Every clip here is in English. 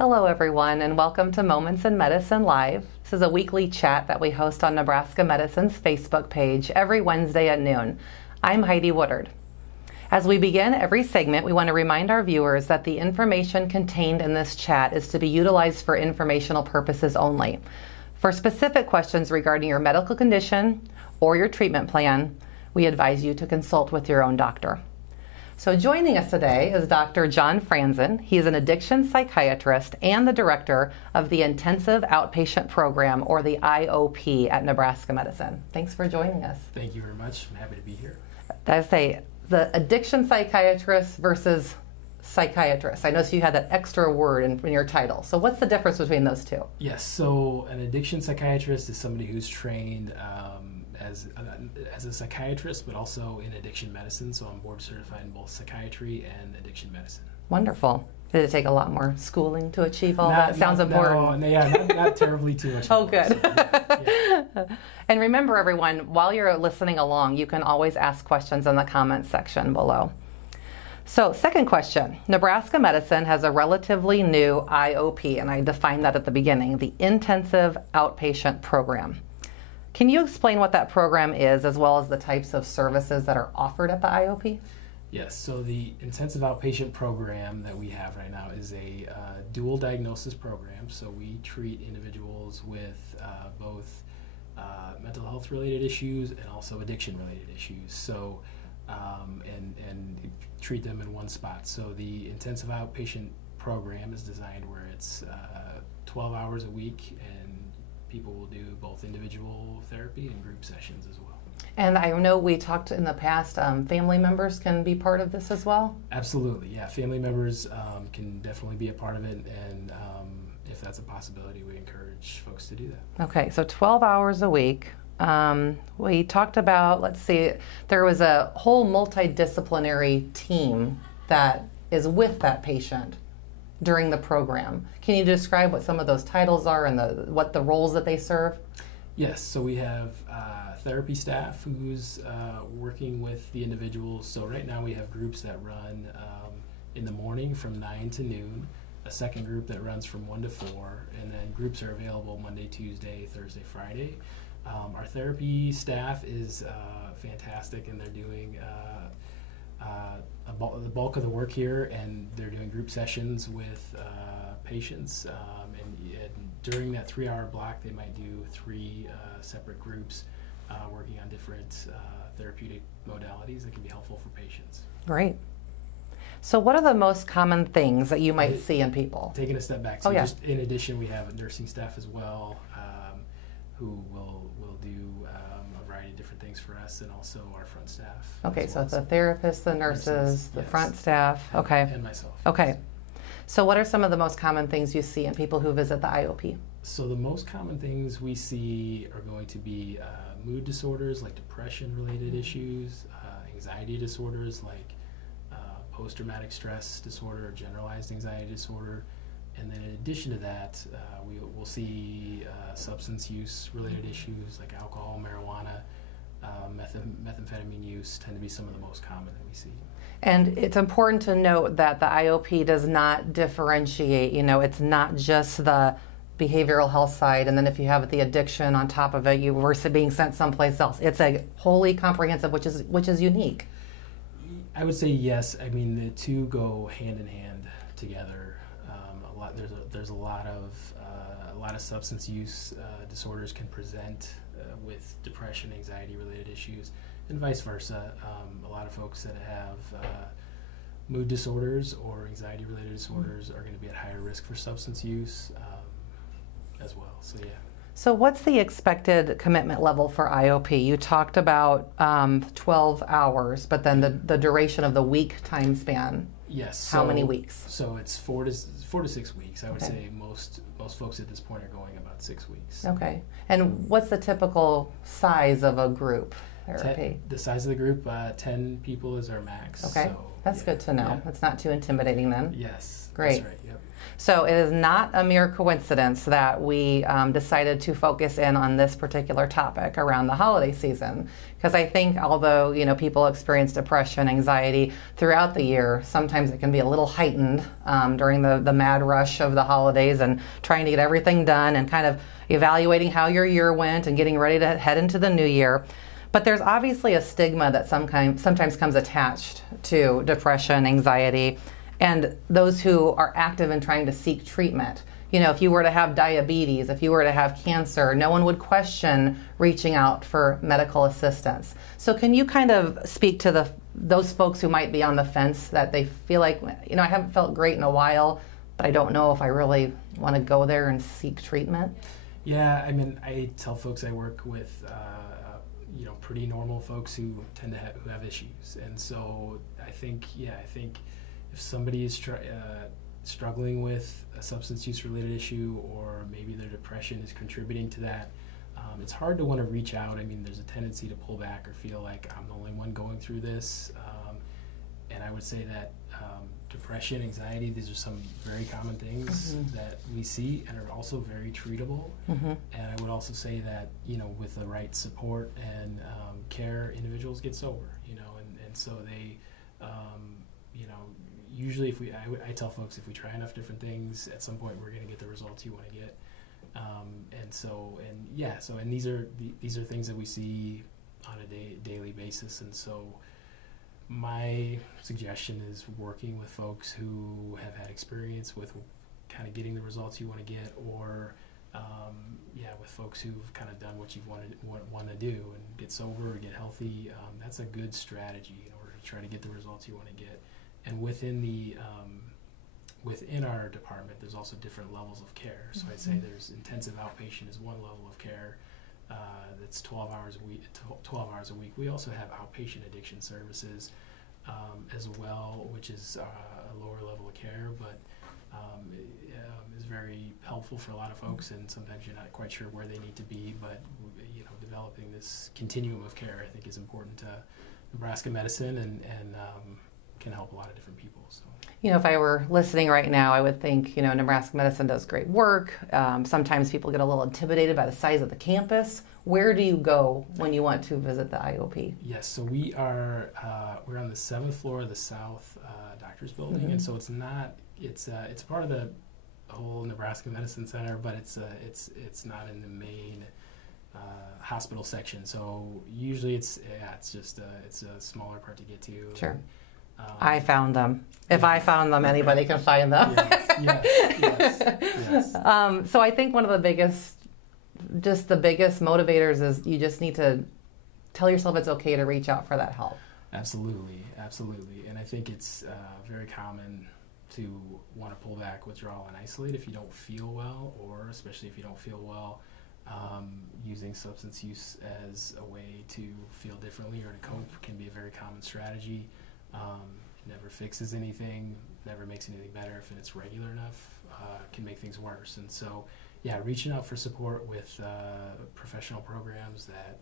Hello everyone, and welcome to Moments in Medicine Live. This is a weekly chat that we host on Nebraska Medicine's Facebook page every Wednesday at noon. I'm Heidi Woodard. As we begin every segment, we want to remind our viewers that the information contained in this chat is to be utilized for informational purposes only. For specific questions regarding your medical condition or your treatment plan, we advise you to consult with your own doctor. So joining us today is Dr. John Franzen. He is an addiction psychiatrist and the director of the Intensive Outpatient Program, or the IOP, at Nebraska Medicine. Thanks for joining us. Thank you very much. I'm happy to be here. I say the addiction psychiatrist versus psychiatrist. I noticed you had that extra word in your title. So what's the difference between those two? Yes, so an addiction psychiatrist is somebody who's trained as a psychiatrist, but also in addiction medicine. So I'm board certified in both psychiatry and addiction medicine. Wonderful. Did it take a lot more schooling to achieve all that? Sounds important. Not terribly too much. Oh, good. So, yeah. And remember, everyone, while you're listening along, you can always ask questions in the comments section below. So, second question. Nebraska Medicine has a relatively new IOP, and I defined that at the beginning, the Intensive Outpatient Program. Can you explain what that program is, as well as the types of services that are offered at the IOP? Yes, so the Intensive Outpatient Program that we have right now is a dual diagnosis program. So we treat individuals with both mental health related issues and also addiction related issues. So and treat them in one spot. So the Intensive Outpatient Program is designed where it's 12 hours a week, and people will do both individual therapy and group sessions as well. And I know we talked in the past, family members can be part of this as well? Absolutely, yeah. Family members can definitely be a part of it, and if that's a possibility, we encourage folks to do that. Okay, so 12 hours a week. We talked about, let's see, there was a whole multidisciplinary team that is with that patient during the program. Can you describe what some of those titles are and what the roles that they serve? Yes, so we have therapy staff who's working with the individuals. So right now we have groups that run in the morning from 9 to noon, a second group that runs from 1 to 4, and then groups are available Monday, Tuesday, Thursday, Friday. Our therapy staff is fantastic, and they're doing the bulk of the work here, and they're doing group sessions with patients, and during that 3-hour block they might do 3 separate groups working on different therapeutic modalities that can be helpful for patients. Great. So what are the most common things that you might see in people? Taking a step back, so just in addition we have nursing staff as well who will do a variety of different things for us, and also our front staff. Okay, so the therapists, the nurses, the front staff. Okay. And myself. Okay. So what are some of the most common things you see in people who visit the IOP? So the most common things we see are going to be mood disorders like depression-related issues, anxiety disorders like post-traumatic stress disorder or generalized anxiety disorder. And then in addition to that, we'll see substance use-related issues like alcohol, marijuana, methamphetamine use tend to be some of the most common that we see. And it's important to note that the IOP does not differentiate. You know, it's not just the behavioral health side, and then if you have the addiction on top of it, you were being sent someplace else. It's a wholly comprehensive, which is unique. I would say yes. I mean, the two go hand in hand together. There's a lot of substance use disorders can present with depression, anxiety related issues, and vice versa. A lot of folks that have mood disorders or anxiety related disorders are going to be at higher risk for substance use as well. So yeah. So what's the expected commitment level for IOP? You talked about 12 hours, but then the duration of the week time span. Yes. How many weeks? So it's 4 to 6 weeks. I would say most folks at this point are going about 6 weeks. Okay. And what's the typical size of a group? therapy? The size of the group, 10 people is our max. Okay, so, that's good to know. It's not too intimidating then. Yes, great. That's right. Yep. So it is not a mere coincidence that we decided to focus in on this particular topic around the holiday season. Because I think although, people experience depression, anxiety throughout the year, sometimes it can be a little heightened during the mad rush of the holidays and trying to get everything done and kind of evaluating how your year went and getting ready to head into the new year. But there's obviously a stigma that sometimes comes attached to depression, anxiety, and those who are active in trying to seek treatment. If you were to have diabetes, if you were to have cancer, no one would question reaching out for medical assistance. So can you kind of speak to those folks who might be on the fence, that they feel like, I haven't felt great in a while, but I don't know if I really want to go there and seek treatment? Yeah, I tell folks I work with, pretty normal folks who tend to have issues. And so I think if somebody is struggling with a substance use related issue, or maybe their depression is contributing to that, it's hard to want to reach out. There's a tendency to pull back or feel like I'm the only one going through this. And I would say that depression, anxiety, these are some very common things that we see and are also very treatable. And I would also say that, with the right support and care, individuals get sober, and so they, usually I tell folks, if we try enough different things, at some point we're going to get the results you want to get. And these are things that we see on a daily basis. And so my suggestion is working with folks who have had experience with kind of getting the results you want to get, or with folks who've kind of done what you want to do and get sober or get healthy. That's a good strategy in order to try to get the results you want to get. And within our department, there's also different levels of care. So I'd say there's intensive outpatient is one level of care. That's 12 hours a week. We also have outpatient addiction services as well, which is a lower level of care, but is very helpful for a lot of folks. And sometimes you're not quite sure where they need to be, but developing this continuum of care, I think, is important to Nebraska Medicine and can help a lot of different people. So. If I were listening right now, I would think, Nebraska Medicine does great work. Sometimes people get a little intimidated by the size of the campus. Where do you go when you want to visit the IOP? Yes, so we're on the 7th floor of the South Doctors Building, and so it's part of the whole Nebraska Medicine Center, but it's not in the main hospital section. So usually it's a smaller part to get to. Sure. I found them. If I found them, anybody can find them. Yes. So I think one of the biggest motivators is you just need to tell yourself it's okay to reach out for that help. Absolutely. And I think it's very common to want to pull back, withdraw, and isolate if you don't feel well, or especially if you don't feel well, using substance use as a way to feel differently or to cope can be a very common strategy. It never fixes anything, never makes anything better. If it's regular enough, can make things worse. And so, reaching out for support with professional programs that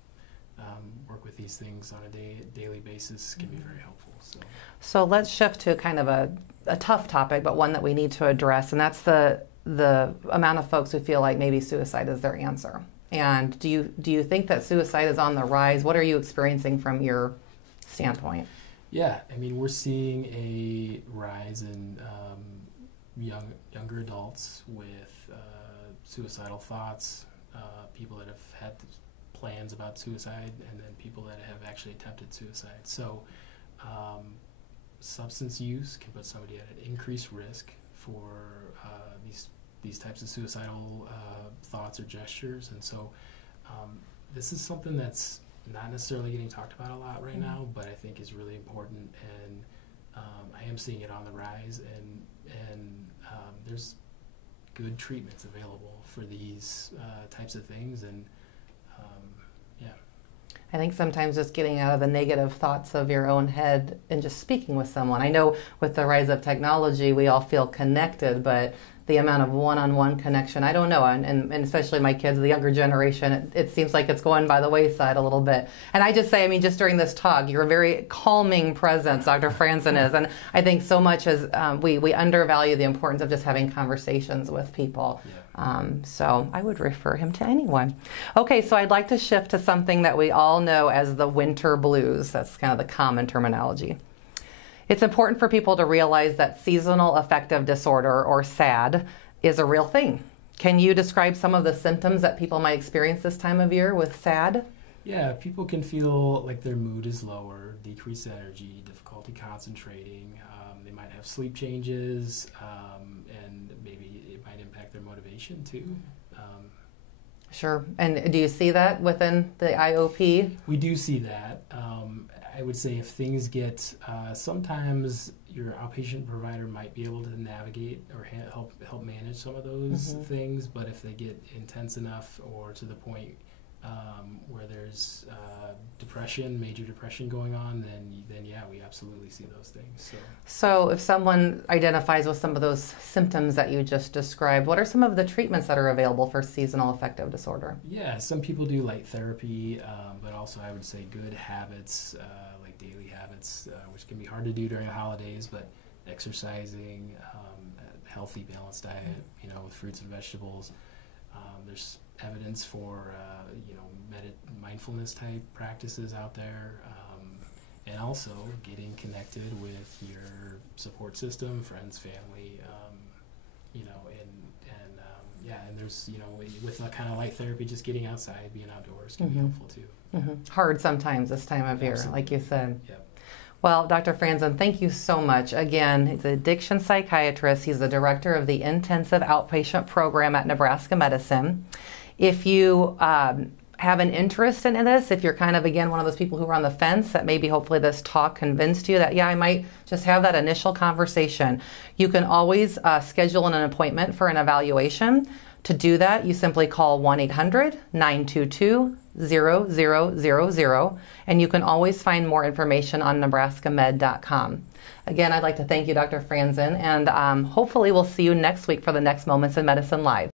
work with these things on a daily basis can be very helpful. So let's shift to kind of a tough topic, but one that we need to address, and that's the amount of folks who feel like maybe suicide is their answer. And do you think that suicide is on the rise? What are you experiencing from your standpoint? Yeah, we're seeing a rise in younger adults with suicidal thoughts, people that have had plans about suicide, and then people that have actually attempted suicide. So substance use can put somebody at an increased risk for these types of suicidal thoughts or gestures. And so this is something that's not necessarily getting talked about a lot right now, but I think is really important, and I am seeing it on the rise, and there's good treatments available for these types of things, and I think sometimes just getting out of the negative thoughts of your own head and just speaking with someone. I know with the rise of technology, we all feel connected, but the amount of one-on-one connection. I don't know, and especially my kids, the younger generation, it seems like it's going by the wayside a little bit. And I just say, I mean, just during this talk, you're a very calming presence, Dr. Franzen is, and I think so much as we undervalue the importance of just having conversations with people. Yeah. So I would refer him to anyone. Okay, so I'd like to shift to something that we all know as the winter blues. That's kind of the common terminology. It's important for people to realize that seasonal affective disorder, or SAD, is a real thing. Can you describe some of the symptoms that people might experience this time of year with SAD? Yeah, people can feel like their mood is lower, decreased energy, difficulty concentrating. They might have sleep changes, and maybe it might impact their motivation too. Sure. And do you see that within the IOP? We do see that. I would say if things get, sometimes your outpatient provider might be able to navigate or help manage some of those things, but if they get intense enough or to the point where there's depression, major depression going on, then yeah, we absolutely see those things. So if someone identifies with some of those symptoms that you just described, what are some of the treatments that are available for seasonal affective disorder? Yeah, some people do light therapy, but also I would say good habits, like daily habits, which can be hard to do during the holidays, but exercising, a healthy, balanced diet, with fruits and vegetables. There's evidence for mindfulness type practices out there, and also getting connected with your support system, friends, family, and there's with a kind of light therapy, just getting outside, being outdoors can be helpful too. Hard sometimes this time of year, Absolutely. like you said. Yep. Well, Dr. Franzen, thank you so much. Again, he's an addiction psychiatrist. He's the director of the intensive outpatient program at Nebraska Medicine. If you have an interest in this, if you're kind of, again, one of those people who are on the fence, that maybe hopefully this talk convinced you that, yeah, I might just have that initial conversation, you can always schedule an appointment for an evaluation. To do that, you simply call 1-800-922-0000, and you can always find more information on nebraskamed.com. Again, I'd like to thank you, Dr. Franzen, and hopefully we'll see you next week for the next Moments in Medicine Live.